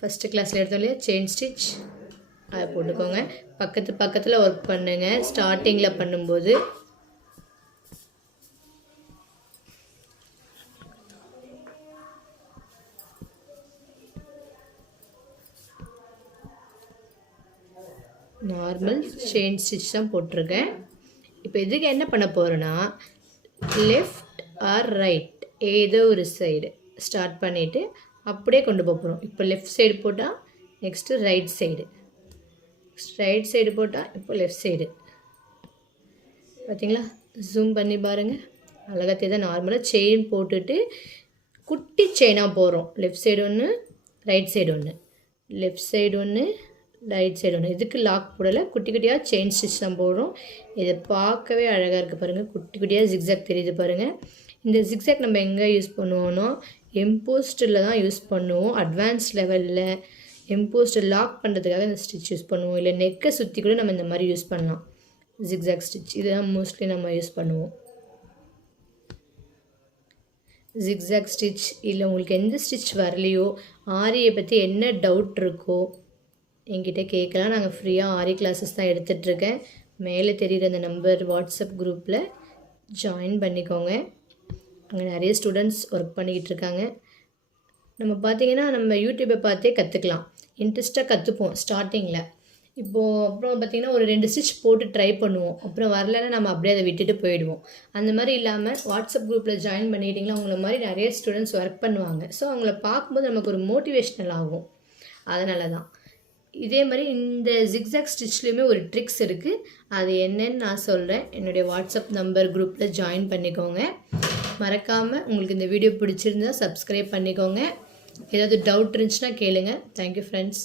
First கிளாஸில் எடுத்தோம் இல்லையா செயின் ஸ்டிச், அதை போட்டுக்கோங்க. பக்கத்தில் ஒர்க் பண்ணுங்கள். ஸ்டார்டிங்கில் பண்ணும்போது நார்மல் செயின் ஸ்டிச் தான் போட்டிருக்கேன். இப்போ இதுக்கு என்ன பண்ண போகிறேன்னா, லெஃப்ட் ஆர் ரைட் ஏதோ ஒரு சைடு ஸ்டார்ட் பண்ணிவிட்டு அப்படியே கொண்டு போகிறோம். இப்போ லெஃப்ட் சைடு போட்டால் நெக்ஸ்ட்டு ரைட் சைடு போட்டால் இப்போ லெஃப்ட் சைடு. பார்த்தீங்களா, ஜூம் பண்ணி பாருங்கள். அழகாக தான். நார்மலாக செயின் போட்டுட்டு குட்டி செயினாக போகிறோம். லெஃப்ட் சைடு ஒன்று, ரைட் சைடு ஒன்று, லெஃப்ட் சைடு ஒன்று, ரைட் சைடு ஒன்று. இதுக்கு லாக் போடலை, குட்டி குட்டியாக செயின் ஸ்டிச் தான் போடுறோம். இதை பார்க்கவே அழகாக இருக்குது பாருங்கள். குட்டி குட்டியாக ஜிக்ஸாக் தெரியுது பாருங்கள். இந்த ஜிக்ஸாக் நம்ம எங்கே யூஸ் பண்ணுவோன்னா எம்போஸ்டில் தான் யூஸ் பண்ணுவோம். அட்வான்ஸ் லெவலில் எம்போஸ்டர் லாக் பண்ணுறதுக்காக இந்த ஸ்டிச் யூஸ் பண்ணுவோம். இல்லை நெக்கை சுற்றி கூட நம்ம இந்த மாதிரி யூஸ் பண்ணலாம். ஜிக்ஸாக் ஸ்டிச் இதுதான் மோஸ்ட்லி நம்ம யூஸ் பண்ணுவோம். ஜிக்ஸாக் ஸ்டிச் இல்லை உங்களுக்கு எந்த ஸ்டிச் வரலையோ, ஆரியை பற்றி என்ன டவுட் இருக்கோ என்கிட்ட கேட்கலாம். நாங்கள் ஃப்ரீயாக ஆரி கிளாஸஸ் தான் எடுத்துகிட்ருக்கேன். மேலே தெரிகிற அந்த நம்பர் வாட்ஸ்அப் குரூப்பில் ஜாயின் பண்ணிக்கோங்க. அங்கே நிறைய ஸ்டூடெண்ட்ஸ் ஒர்க் பண்ணிக்கிட்டு இருக்காங்க. நம்ம பார்த்திங்கன்னா நம்ம யூடியூப்பை பார்த்தே கற்றுக்கலாம். இன்ட்ரெஸ்ட்டாக கற்றுப்போம் ஸ்டார்டிங்கில். இப்போது அப்புறம் பார்த்திங்கன்னா ஒரு 2 ஸ்டிச் போட்டு ட்ரை பண்ணுவோம். அப்புறம் வரலைன்னா நம்ம அப்படியே அதை விட்டுட்டு போயிடுவோம். அந்த மாதிரி இல்லாமல் வாட்ஸ்அப் குரூப்பில் ஜாயின் பண்ணிக்கிட்டிங்களா, அவங்கள மாதிரி நிறைய ஸ்டூடெண்ட்ஸ் ஒர்க் பண்ணுவாங்க. ஸோ அவங்கள பார்க்கும்போது நமக்கு ஒரு மோட்டிவேஷ்னல் ஆகும். அதனால தான். இதே மாதிரி இந்த ஜிக்ஸாக் ஸ்டிச்லேயுமே ஒரு ட்ரிக்ஸ் இருக்குது. அது என்னன்னு நான் சொல்கிறேன். என்னுடைய வாட்ஸ்அப் நம்பர் குரூப்பில் ஜாயின் பண்ணிக்கோங்க. மறக்காமல் உங்களுக்கு இந்த வீடியோ பிடிச்சிருந்தா சப்ஸ்கிரைப் பண்ணிக்கோங்க. ஏதாவது டவுட் இருந்துச்சுன்னா கேளுங்க. Thank you friends.